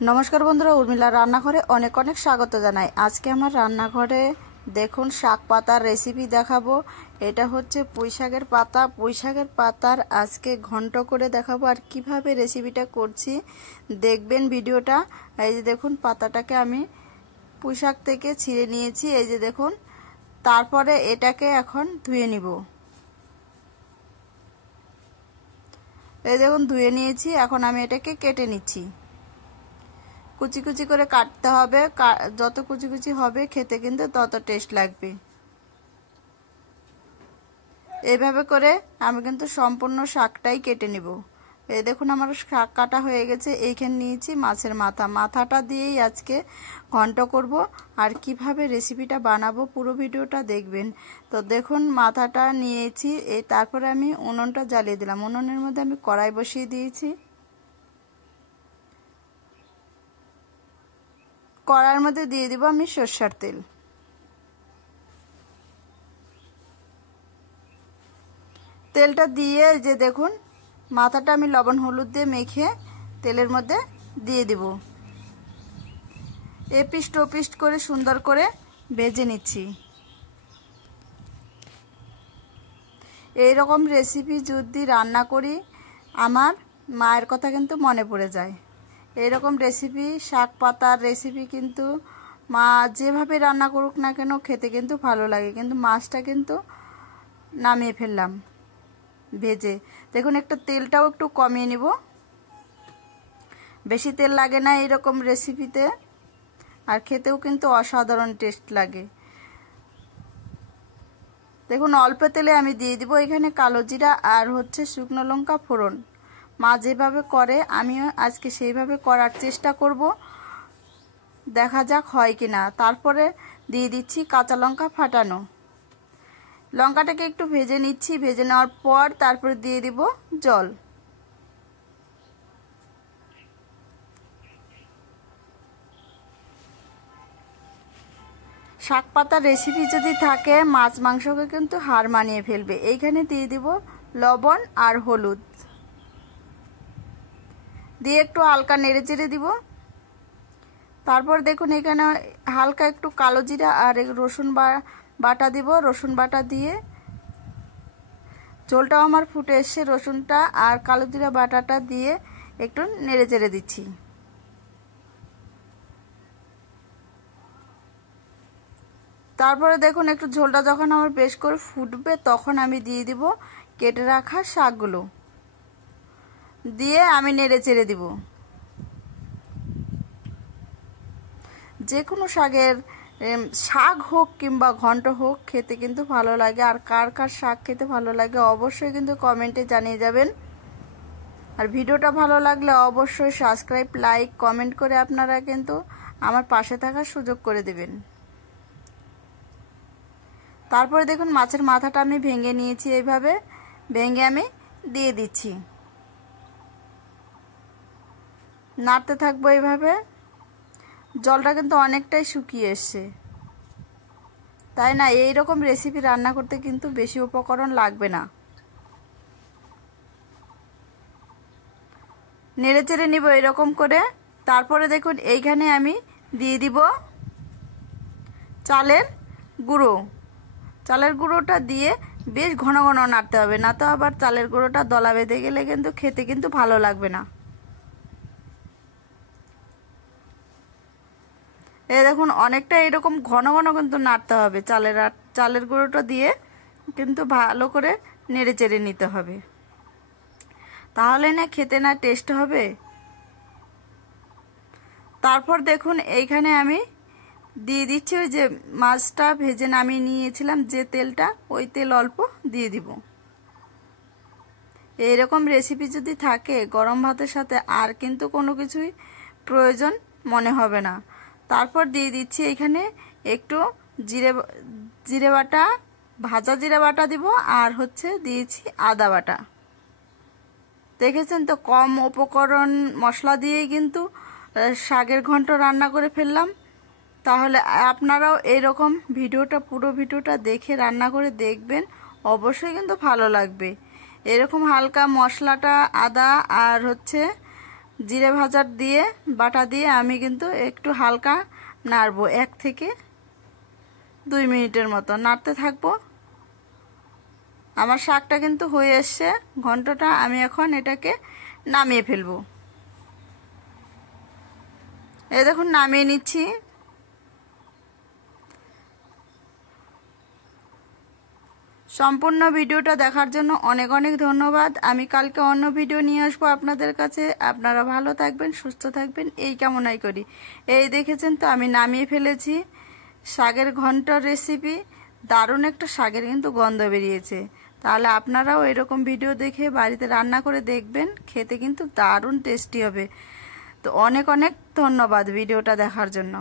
नमस्कार बंधुरा उर्मिला रान्नाघरे अनेक अनेक स्वागत जानाई। आज के आमार रान्नाघरे देखुन शाक पातार रेसिपि देखाबो। एटा होच्छे पुঁই শাকের पाता। पुঁই শাকের पातार आज के घंट करे देखाबो और किभाबे रेसिपिटा करछि देखबेन भिडियोटा। এই যে দেখুন পাতাটাকে আমি পুঁই শাক থেকে ছিঁড়ে নিয়েছি। এই যে দেখুন, তারপরে এটাকে এখন ধুয়ে নিব। এই দেখুন ধুয়ে নিয়েছি, এখন আমি এটাকে কেটে নিচ্ছি। কুচি কুচি করে কাটতে হবে, যত কুচি কুচি হবে খেতে কিন্তু তত টেস্ট লাগবে। এইভাবে করে আমি কিন্তু সম্পূর্ণ শাকটাই কেটে নিব। এই দেখুন আমার শাক কাটা হয়ে গেছে। এইখানে নিয়েছি মাছের মাথা, মাথাটা দিয়েই আজকে ঘন্ট করব। আর কিভাবে রেসিপিটা বানাবো পুরো ভিডিওটা দেখবেন। তো দেখুন মাথাটা নিয়েছি, এই তারপরে আমি উনুনটা জ্বালিয়ে দিলাম। উনুনের মধ্যে আমি কড়াই বসিয়ে দিয়েছি। কড়াইয়ের মধ্যে দিয়ে দিব আমি সরষের তেল। তেলটা দিয়ে যে দেখুন মাথাটা আমি লবণ হলুদ দিয়ে মেখে তেলের মধ্যে দিয়ে দিব। এপিস্ট ওপিস্ট করে সুন্দর করে ভেজে নিচ্ছি। এই রকম রেসিপি যদি রান্না করি আমার মায়ের কথা কিন্তু মনে পড়ে যায়। এরকম রেসিপি শাক পাতার রেসিপি কিন্তু মা যেভাবে রান্না করুক না কেন খেতে কিন্তু ভালো লাগে। কিন্তু মাছটা কিন্তু নামিয়ে ফেললাম ভেজে। দেখুন একটা তেলটাও একটু কমিয়ে নিব, বেশি তেল লাগে না এরকম রেসিপিতে, আর খেতেও কিন্তু অসাধারণ টেস্ট লাগে। দেখুন অল্প তেলে আমি দিয়ে দিব এখানে কালো জিরা আর হচ্ছে শুকনো লঙ্কা ফোড়ন। মা যেভাবে করে আমিও আজকে সেইভাবে করার চেষ্টা করব, দেখা যাক হয় কিনা। তারপরে দিয়ে দিচ্ছি কাঁচা লঙ্কা ফাটানো। লঙ্কাটাকে একটু ভেজে নিচ্ছি। ভেজে নেওয়ার পর তারপরে দিয়ে দিব জল। শাক পাতার রেসিপি যদি থাকে মাছ মাংসকে কিন্তু হার মানিয়ে ফেলবে। এইখানে দিয়ে দিব লবণ আর হলুদ দিয়ে একটু হালকা নেড়ে চেড়ে দিব। তারপর দেখুন এখানে হালকা একটু কালো জিরা আর রসুন বাটা দিব। রসুন বাটা দিয়ে ঝোলটাও আমার ফুটে এসছে। রসুনটা আর কালো জিরা বাটাটা দিয়ে একটু নেড়ে চেড়ে দিচ্ছি। তারপরে দেখুন একটু ঝোলটা যখন আমার বেশ করে ফুটবে তখন আমি দিয়ে দিব কেটে রাখা শাকগুলো, দিয়ে আমি নেড়ে চেড়ে দিব। যে কোনো শাকের শাক হোক কিংবা ঘন্ট হোক খেতে কিন্তু ভালো লাগে। আর কার কার শাক খেতে ভালো লাগে অবশ্যই কিন্তু কমেন্টে জানিয়ে যাবেন। আর ভিডিওটা ভালো লাগলে অবশ্যই সাবস্ক্রাইব লাইক কমেন্ট করে আপনারা কিন্তু আমার পাশে থাকার সুযোগ করে দেবেন। তারপরে দেখুন মাছের মাথাটা আমি ভেঙে নিয়েছি। এইভাবে ভেঙে আমি দিয়ে দিচ্ছি। নাড়তে থাকবো এইভাবে। জলটা কিন্তু অনেকটাই শুকিয়ে এসছে, তাই না এইরকম রেসিপি রান্না করতে কিন্তু বেশি উপকরণ লাগবে না। নেড়ে চেড়ে নিব এরকম করে। তারপরে দেখুন এইখানে আমি দিয়ে দিব চালের গুঁড়ো। চালের গুঁড়োটা দিয়ে বেশ ঘন ঘন নাড়তে হবে, না তো আবার চালের গুঁড়োটা দলা বেঁধে গেলে কিন্তু খেতে কিন্তু ভালো লাগবে না। এই দেখুন অনেকটা এরকম ঘন ঘন কিন্তু নাড়তে হবে। চালের গুঁড়োটা দিয়ে কিন্তু ভালো করে নেড়ে চেড়ে নিতে হবে, তাহলে না খেতে না টেস্ট হবে। তারপর দেখুন এইখানে আমি দিয়ে দিচ্ছি ওই যে মাছটা ভেজে নামিয়ে নিয়েছিলাম যে তেলটা, ওই তেল অল্প দিয়ে দিব। এইরকম রেসিপি যদি থাকে গরম ভাতের সাথে আর কিন্তু কোনো কিছুই প্রয়োজন মনে হবে না। তারপর দিয়ে দিচ্ছি এখানে একটু জিরে বাটা, ভাজা জিরে বাটা দিব, আর হচ্ছে দিয়েছি আদা বাটা। দেখেছেন তো কম উপকরণ মশলা দিয়েই কিন্তু শাকের ঘন্ট রান্না করে ফেললাম। তাহলে আপনারাও এইরকম পুরো ভিডিওটা দেখে রান্না করে দেখবেন, অবশ্যই কিন্তু ভালো লাগবে। এরকম হালকা মশলাটা আদা আর হচ্ছে জিরে ভাজার দিয়ে বাটা দিয়ে আমি কিন্তু একটু হালকা নাড়বো, 1 থেকে 2 মিনিটের মতো নাড়তে থাকবো। আমার শাকটা কিন্তু হয়ে এসছে, ঘন্টটা আমি এখন এটাকে নামিয়ে ফেলবো। এই দেখুন নামিয়ে নিচ্ছি। সম্পূর্ণ ভিডিওটা দেখার জন্য অনেক অনেক ধন্যবাদ। আমি কালকে অন্য ভিডিও নিয়ে আসবো আপনাদের কাছে। আপনারা ভালো থাকবেন, সুস্থ থাকবেন এই কামনাই করি। এই দেখেছেন তো আমি নামিয়ে ফেলেছি শাকের ঘন্টর রেসিপি। দারুণ একটা শাকের কিন্তু গন্ধ বেরিয়েছে। তাহলে আপনারাও এরকম ভিডিও দেখে বাড়িতে রান্না করে দেখবেন, খেতে কিন্তু দারুণ টেস্টি হবে। তো অনেক অনেক ধন্যবাদ ভিডিওটা দেখার জন্য।